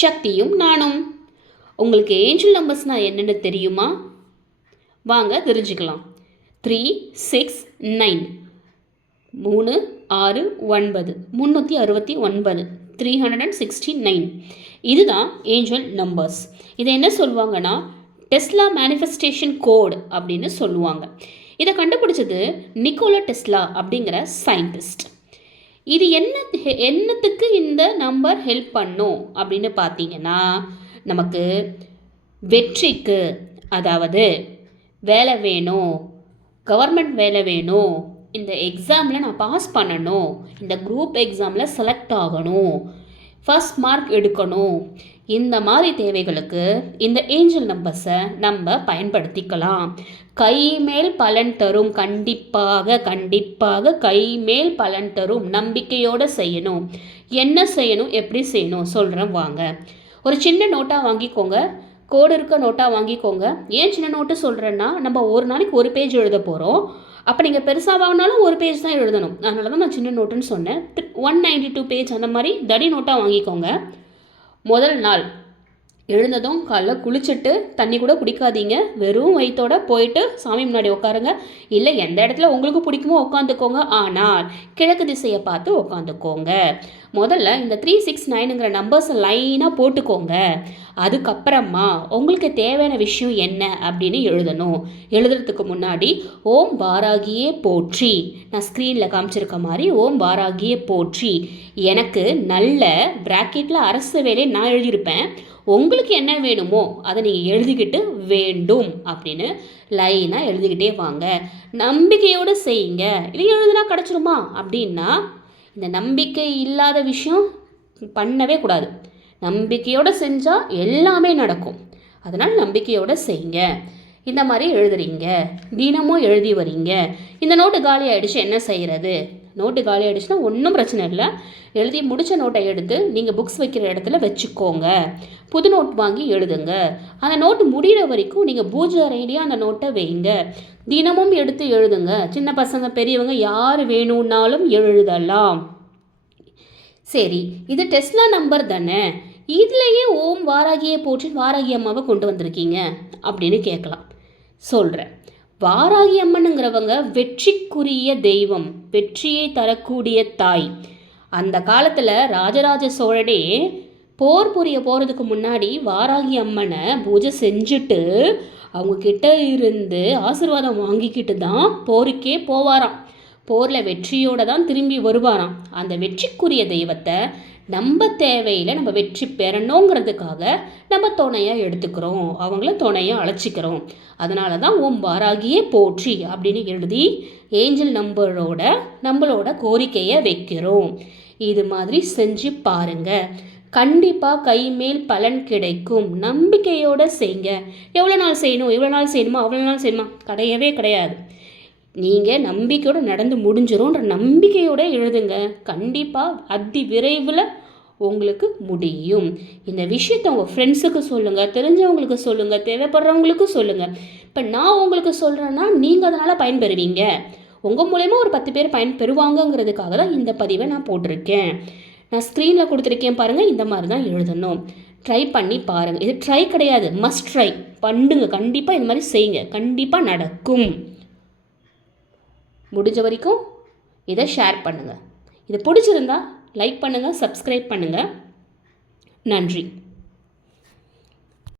சக்தியும் நானும். உங்களுக்கு ஏஞ்சல் நம்பர்ஸ்னால் என்னென்னு தெரியுமா? வாங்க தெரிஞ்சுக்கலாம். 3, 6, 9, 3, 6, 9, 369, 369. இதுதான் ஏஞ்சல் நம்பர்ஸ். இதை என்ன சொல்லுவாங்கன்னா டெஸ்லா மேனிஃபெஸ்டேஷன் கோட் அப்படின்னு சொல்லுவாங்க. இதை கண்டுபிடிச்சது நிக்கோலா டெஸ்லா அப்படிங்கிற சயின்டிஸ்ட். இது என்னத்துக்கு இந்த நம்பர் ஹெல்ப் பண்ணும் அப்படின்னு பார்த்தீங்கன்னா, நமக்கு வெற்றிக்கு, அதாவது வேலை வேணும், கவர்மெண்ட் வேலை வேணும், இந்த எக்ஸாமில் நான் பாஸ் பண்ணணும், இந்த குரூப் எக்ஸாமில் செலக்ட் ஆகணும், ஃபர்ஸ்ட் மார்க் எடுக்கணும், இந்த மாதிரி தேவைகளுக்கு இந்த ஏஞ்சல் நம்பர்ஸை நம்ம பயன்படுத்திக்கலாம். கைமேல் பலன் தரும். கண்டிப்பாக கைமேல் பலன் தரும். நம்பிக்கையோடு செய்யணும். என்ன செய்யணும், எப்படி செய்யணும் சொல்கிறேன் வாங்க. ஒரு சின்ன நோட்டாக வாங்கிக்கோங்க, கோடு இருக்க நோட்டாக வாங்கிக்கோங்க. ஏன் சின்ன நோட்டு சொல்கிறேன்னா, நம்ம ஒரு நாளைக்கு ஒரு பேஜ் எழுத போகிறோம். அப்போ நீங்கள் பெருசாக வாங்கினாலும் ஒரு பேஜ் தான் எழுதணும். அதனால தான் நான் சின்ன நோட்டுன்னு சொன்னேன். 192 பேஜ் அந்த மாதிரி தடி நோட்டாக வாங்கிக்கோங்க. முதல் நாள் எழுந்ததும் காலைல குளிச்சுட்டு தண்ணி கூட குடிக்காதீங்க, வெறும் வயிற்றோட போயிட்டு சாமி முன்னாடி உட்காருங்க. இல்லை எந்த இடத்துல உங்களுக்கு பிடிக்குமோ உட்காந்துக்கோங்க, ஆனால் கிழக்கு திசையை பார்த்து உட்காந்துக்கோங்க. முதல்ல இந்த 369ங்கிற நம்பர்ஸை லைனாக போட்டுக்கோங்க. அதுக்கப்புறமா உங்களுக்கு தேவையான விஷயம் என்ன அப்படின்னு எழுதணும். எழுதுறதுக்கு முன்னாடி ஓம் வாராகியே போற்றி, நான் ஸ்க்ரீனில் காமிச்சிருக்க மாதிரி ஓம் வாராகியே போற்றி, எனக்கு நல்ல பிராக்கெட்டில் அரசு வேலையை நான் எழுதியிருப்பேன், உங்களுக்கு என்ன வேணுமோ அதை நீங்கள் எழுதிக்கிட்டு வேண்டும் அப்படின்னு லைனாக எழுதிக்கிட்டே வாங்க. நம்பிக்கையோடு செய்யுங்க. இது எழுதுனா கிடச்சிருமா அப்படின்னா, இந்த நம்பிக்கை இல்லாத விஷயம் பண்ணவே கூடாது. நம்பிக்கையோடு செஞ்சால் எல்லாமே நடக்கும். அதனால் நம்பிக்கையோடு செய்யுங்க. இந்த மாதிரி எழுதுறீங்க, தினமும் எழுதி வரீங்க. இந்த நோட்டு காலி ஆகிடுச்சு, என்ன செய்கிறது? நோட்டு காலி ஆகிடுச்சுன்னா ஒன்றும் பிரச்சனை இல்லை. எழுதி முடித்த நோட்டை எடுத்து நீங்கள் புக்ஸ் வைக்கிற இடத்துல வச்சுக்கோங்க. புது நோட் வாங்கி எழுதுங்க. அந்த நோட்டு முடிகிற வரைக்கும் நீங்கள் பூஜை அறையிலேயே அந்த நோட்டை வைங்க. தினமும் எடுத்து எழுதுங்க. சின்ன பசங்க பெரியவங்க யார் வேணும்னாலும் எழுதலாம். சரி, இது டெஸ்லா நம்பர் தானே, இதுலேயே ஓம் வாராகியை போற்றி வாராகி அம்மாவை கொண்டு வந்திருக்கீங்க அப்படின்னு கேட்கலாம். சொல்கிறேன். வாராகி அம்மனுங்கிறவங்க வெற்றிக்குரிய தெய்வம், வெற்றியை தரக்கூடிய தாய். அந்த காலத்தில் ராஜராஜ சோழனே போர் புரிய போகிறதுக்கு முன்னாடி வாராகி அம்மனை பூஜை செஞ்சுட்டு அவங்கக்கிட்ட இருந்து ஆசீர்வாதம் வாங்கிக்கிட்டு தான் போருக்கே போவாராம். போரில் வெற்றியோடு தான் திரும்பி வருவாராம். அந்த வெற்றிக்குரிய தெய்வத்தை நம்ம தேவையில் நம்ம வெற்றி பெறணுங்கிறதுக்காக நம்ம துணையாக எடுத்துக்கிறோம், அவங்கள துணையாக அழைச்சிக்கிறோம். அதனால தான் ஓம் வாராகியே போற்றி அப்படின்னு எழுதி ஏஞ்சல் நம்பரோட நம்மளோட கோரிக்கையை வைக்கிறோம். இது மாதிரி செஞ்சு பாருங்கள். கண்டிப்பாக கைமேல் பலன் கிடைக்கும். நம்பிக்கையோடு செய்யுங்க. எவ்வளோ நாள் செய்யணும், இவ்வளோ நாள் செய்யணுமா, அவ்வளோ நாள் செய்யணுமா, கிடையாது. நீங்கள் நம்பிக்கையோடு நடந்து முடிஞ்சிரும்ன்ற நம்பிக்கையோடு எழுதுங்க. கண்டிப்பாக அதி விரைவில் உங்களுக்கு முடியும். இந்த விஷயத்தை உங்கள் ஃப்ரெண்ட்ஸுக்கு சொல்லுங்கள், தெரிஞ்சவங்களுக்கு சொல்லுங்கள், தேவைப்படுறவங்களுக்கு சொல்லுங்கள். இப்போ நான் உங்களுக்கு சொல்கிறேன்னா நீங்கள் அதனால் பயன்பெறுவீங்க. உங்கள் மூலயமா ஒரு 10 பேர் பயன்பெறுவாங்கங்கிறதுக்காக தான் இந்த பதிவை நான் போட்டிருக்கேன். நான் ஸ்க்ரீனில் கொடுத்துருக்கேன் பாருங்கள், இந்த மாதிரி தான் எழுதணும். ட்ரை பண்ணி பாருங்கள். இது ட்ரை கிடையாது, மஸ்ட் ட்ரை பண்ணுங்க. கண்டிப்பாக இந்த மாதிரி செய்யுங்க, கண்டிப்பாக நடக்கும். முடிஞ்ச வரைக்கும் இதை ஷேர் பண்ணுங்கள். இது பிடிச்சிருந்தா லைக் பண்ணுங்கள், சப்ஸ்கிரைப் பண்ணுங்கள். நன்றி.